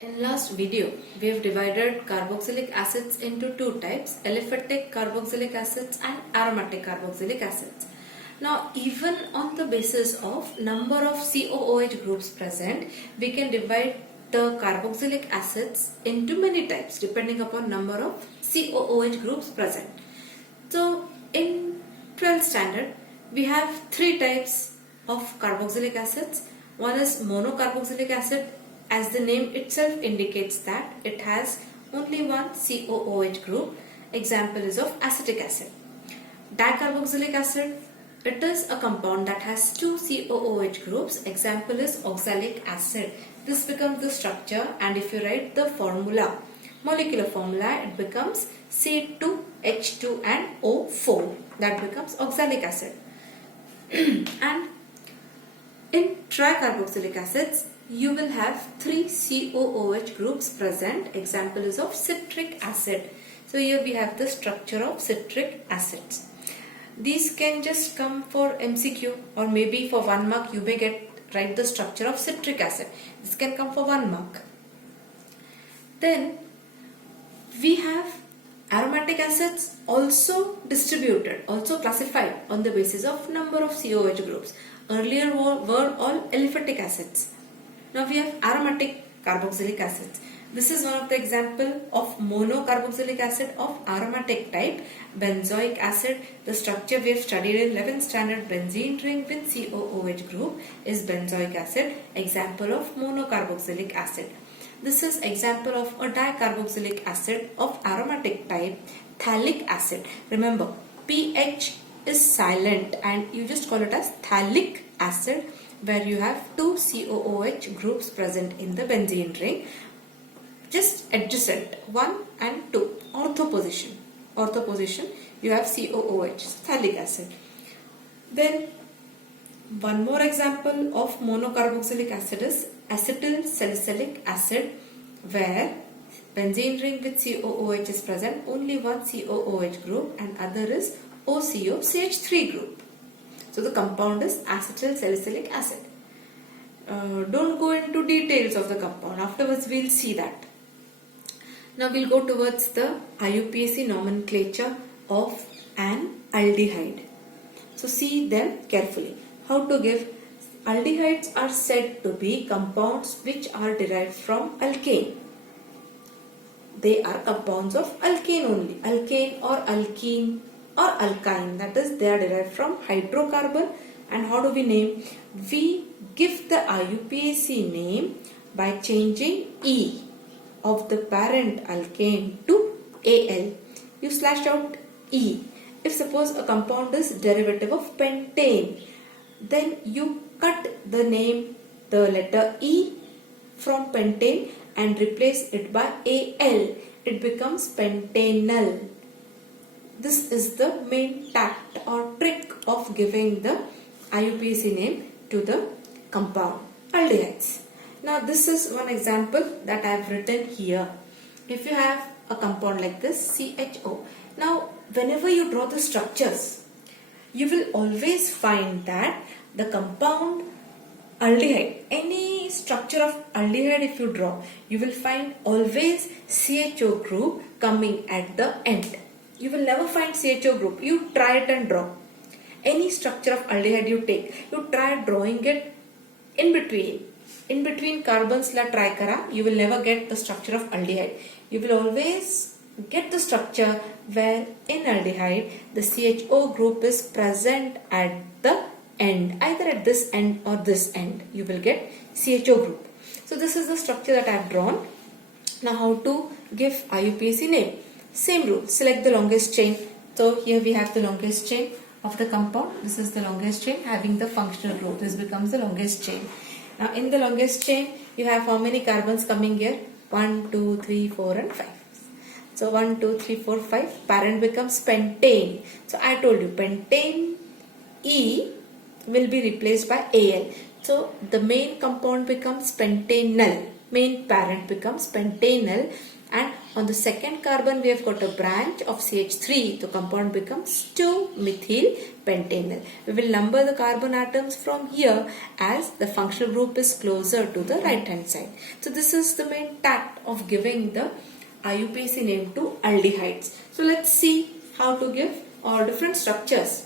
In last video, we have divided carboxylic acids into two types, aliphatic carboxylic acids and aromatic carboxylic acids. Now, even on the basis of number of COOH groups present, we can divide the carboxylic acids into many types depending upon number of COOH groups present. So, in 12th standard, we have three types of carboxylic acids. One is monocarboxylic acid. As the name itself indicates that it has only one COOH group. Example is of acetic acid. Dicarboxylic acid, it is a compound that has two COOH groups. Example is oxalic acid. This becomes the structure, and if you write the formula, molecular formula, it becomes C2H2 and O4. That becomes oxalic acid. And in tricarboxylic acids, you will have three COOH groups present. Example is of citric acid. So here we have the structure of citric acids. These can just come for MCQ, or maybe for 1 mark you may write the structure of citric acid. This can come for 1 mark. Then we have aromatic acids also distributed, also classified on the basis of number of COOH groups. Earlier were all aliphatic acids. Now we have aromatic carboxylic acids. This is one of the example of monocarboxylic acid of aromatic type. Benzoic acid, the structure we have studied in 11th standard, benzene ring with COOH group is benzoic acid. Example of monocarboxylic acid. This is example of a dicarboxylic acid of aromatic type, phthalic acid. Remember, pH is silent and you just call it as phthalic acid, where you have two COOH groups present in the benzene ring, just adjacent 1 and 2, ortho position you have COOH, phthalic acid. Then one more example of monocarboxylic acid is acetyl salicylic acid, where benzene ring with COOH is present, only one COOH group and other is OCO CH3 group. So the compound is acetyl salicylic acid. Don't go into details of the compound. Afterwards we will see that. Now we'll go towards the IUPAC nomenclature of an aldehyde. So see them carefully. How to give? Aldehydes are said to be compounds which are derived from alkane. They are compounds of alkane only. Alkane or alkene or alkyne, that is, they are derived from hydrocarbon. And how do we name? We give the IUPAC name by changing E of the parent alkane to Al. You slash out E. If suppose a compound is derivative of pentane, then you cut the name, the letter E from pentane and replace it by Al. It becomes pentanal. This is the main tact or trick of giving the IUPAC name to the compound aldehydes. Now this is one example that I have written here. If you have a compound like this, CHO. Now whenever you draw the structures, you will always find that the compound aldehyde, any structure of aldehyde if you draw, you will find always CHO group coming at the end. You will never find CHO group. You try it and draw. Any structure of aldehyde you take, you try drawing it in between. In between carbons la try kara, you will never get the structure of aldehyde. You will always get the structure where in aldehyde the CHO group is present at the end. Either at this end or this end, you will get CHO group. So this is the structure that I have drawn. Now how to give IUPAC name? Same rule, select the longest chain. So here we have the longest chain of the compound. This is the longest chain having the functional group. This becomes the longest chain. Now in the longest chain, you have how many carbons coming here? 1, 2, 3, 4 and 5. So 1, 2, 3, 4, 5. Parent becomes pentane. So I told you pentane E will be replaced by Al. So the main compound becomes pentanal. main parent becomes pentanal, and on the second carbon we have got a branch of CH3. The compound becomes 2-methyl pentanal. We will number the carbon atoms from here as the functional group is closer to the right hand side. So this is the main tact of giving the IUPAC name to aldehydes. So let's see how to give all different structures.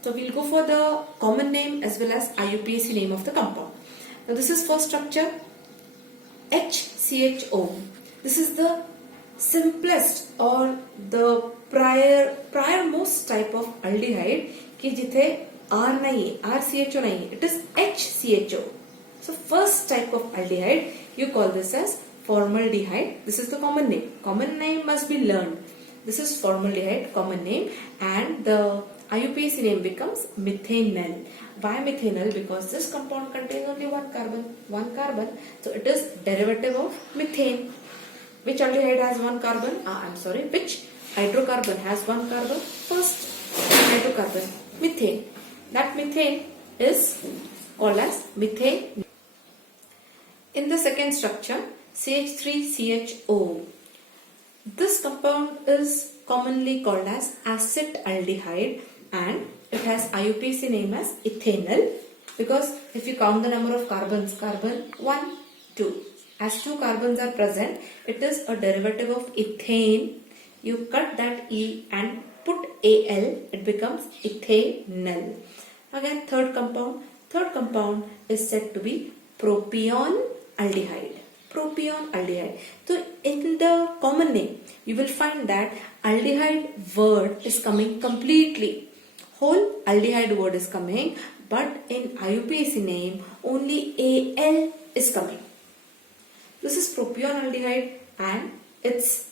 So we'll go for the common name as well as IUPAC name of the compound. Now this is first structure, HCHO. This is the simplest or the priormost type of aldehyde कि जिथे R नहीं है, RCHO नहीं है, it is HCHO. So first type of aldehyde, you call this as formaldehyde. This is the common name. Common name must be learned. This is formaldehyde, common name, and the IUPAC name becomes methanol. Why methanol? Because this compound contains only one carbon. So it is derivative of methane. Which aldehyde has one carbon? Which hydrocarbon has one carbon? First hydrocarbon, methane. That methane is called as methane. In the second structure, CH3CHO. This compound is commonly called as acetaldehyde, and it has IUPAC name as ethanol, because if you count the number of carbons, carbon 1, 2. As 2 carbons are present, it is a derivative of ethane. You cut that E and put Al, it becomes ethanol. Again, third compound. Third compound is said to be propion aldehyde. Propion aldehyde. So in the common name, you will find that aldehyde word is coming completely. Whole aldehyde word is coming, but in IUPAC name, only Al is coming. This is propion aldehyde, and its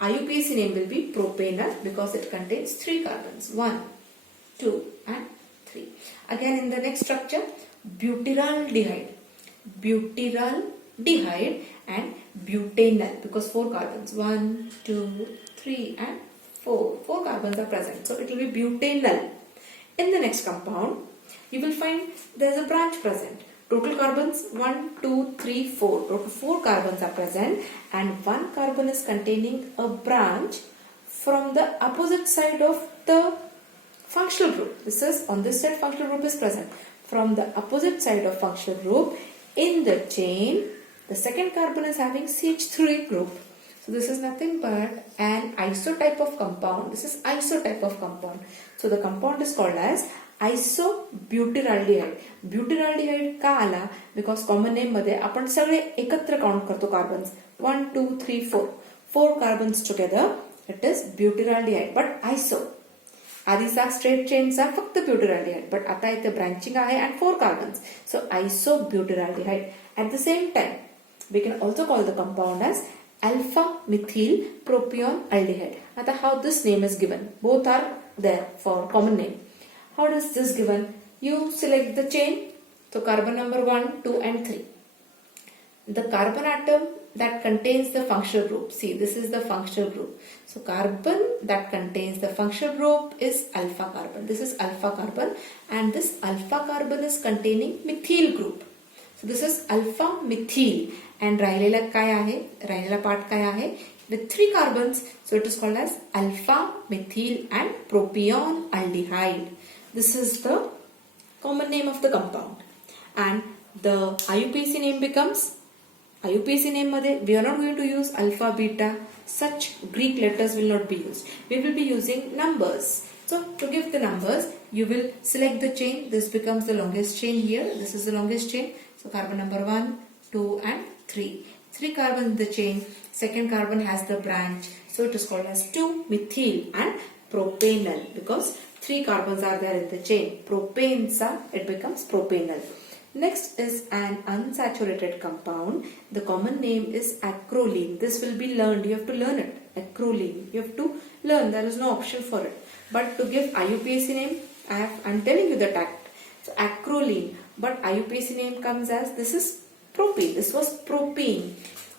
IUPAC name will be propanol because it contains 3 carbons, 1, 2 and 3. Again, in the next structure, butyraldehyde. Butyraldehyde and butanol, because 4 carbons, 1, 2, 3 and 4. 4 carbons are present, so it will be butanol. In the next compound, you will find there is a branch present. Total carbons 1, 2, 3, 4. Total 4 carbons are present, and 1 carbon is containing a branch from the opposite side of the functional group. This is on this side functional group is present. From the opposite side of functional group in the chain, the second carbon is having CH3 group. So this is nothing but an isotype of compound. This is isotype of compound. So the compound is called as isobutyraldehyde. Butyraldehyde का आला? Because common name मध्ये आपण सगळे एकत्र count करतो carbons. 1, 2, 3, 4. 4 carbons together. It is butyraldehyde. But iso. आधीचा straight chainचा फक्त butyraldehyde. But आता इथे branching आहे and 4 carbons. So isobutyraldehyde. At the same time, we can also call the compound as alpha methyl propion aldehyde. Now how this name is given? Both are there for common name. How does this given? You select the chain. So carbon number 1, 2 and 3. The carbon atom that contains the functional group. See, this is the functional group. So carbon that contains the functional group is alpha carbon. This is alpha carbon, and this alpha carbon is containing methyl group. So this is alpha methyl, and राहिलेला काय आहे? राहिलेला part काय आहे? With 3 carbons, so it is called as alpha methyl and propion aldehyde. This is the common name of the compound, and the IUPAC name becomes, IUPAC name मध्ये we are not going to use alpha, beta, such Greek letters will not be used. We will be using numbers. So to give the numbers, you will select the chain. This becomes the longest chain here. This is the longest chain. So carbon number 1, 2 and 3. 3 carbons in the chain. Second carbon has the branch. So it is called as 2-methyl and propanol, because 3 carbons are there in the chain. Propanesa, it becomes propanol. Next is an unsaturated compound. The common name is acrolein. This will be learned. You have to learn it. Acrolein. You have to learn. There is no option for it. But to give IUPAC name, I'm telling you the tact. So acrolein. But IUPAC name comes as, this is propene. This was propene.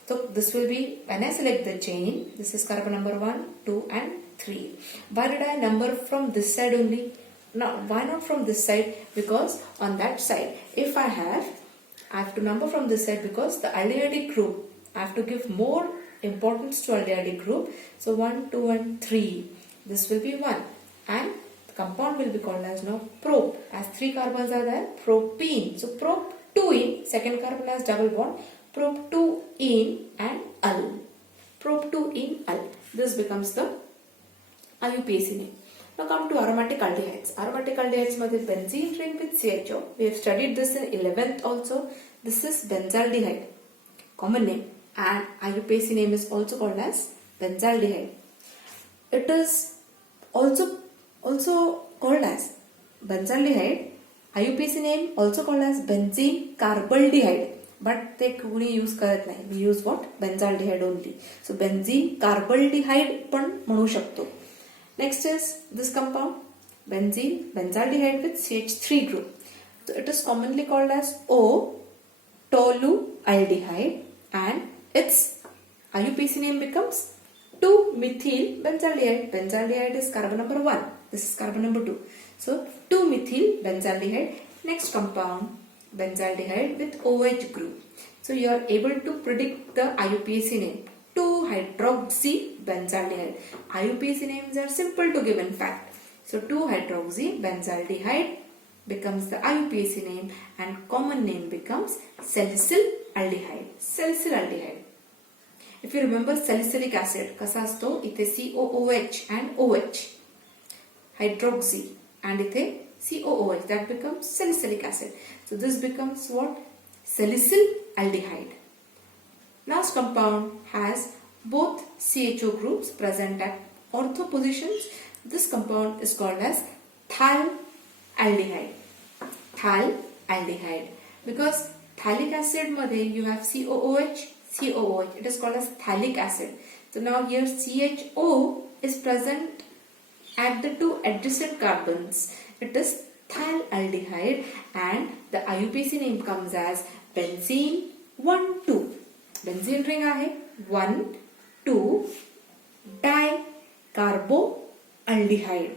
So this will be, when I select the chain, this is carbon number 1, 2 and 3. Why did I number from this side only? Now, why not from this side? Because on that side, if I have I have to number from this side because the aldehydic group, I have to give more importance to aldehydic group. So 1, 2 and 3. This will be 1. And the compound will be called as now prop. As 3 carbons are there, propene. So prop 2-ene, second carbon has double bond. Prop 2-ene and al. Prop 2-ene al. This becomes the IUPAC name. Now come to aromatic aldehydes. Aromatic aldehydes मध्ये benzene ring with CHO. We have studied this in 11th also. This is benzaldehyde, common name, and IUPAC name is also called as benzaldehyde. It is also called as benzaldehyde. IUPAC name also called as benzene carbaldehyde. But they कोणी use करत नाही. We use what? Benzaldehyde only. So benzene carbaldehyde पण म्हणू शकतो. Next is this compound, benzene, benzaldehyde with CH3 group. So it is commonly called as O-tolualdehyde and its IUPAC name becomes 2-methyl benzaldehyde. Benzaldehyde is carbon number 1. This is carbon number 2. So 2-methyl benzaldehyde. Next compound, benzaldehyde with OH group. So you are able to predict the IUPAC name. 2-hydroxy benzaldehyde. IUPAC names are simple to give in fact. So 2-hydroxy benzaldehyde becomes the IUPAC name and common name becomes salicylaldehyde. Salicylaldehyde. If you remember salicylic acid, कसा असतो इथे COOH and OH. Hydroxy and इथे COOH, that becomes salicylic acid. So this becomes what? Salicylaldehyde. Last compound has both CHO groups present at ortho positions. This compound is called as phthalaldehyde. Phthalaldehyde. Because phthalic acid मध्ये you have COOH, COOH. It is called as phthalic acid. So now here CHO is present at the two adjacent carbons. It is phthalaldehyde and the IUPAC name comes as benzene 1,2. Benzene ring आहे 1,2 dicarboaldehyde.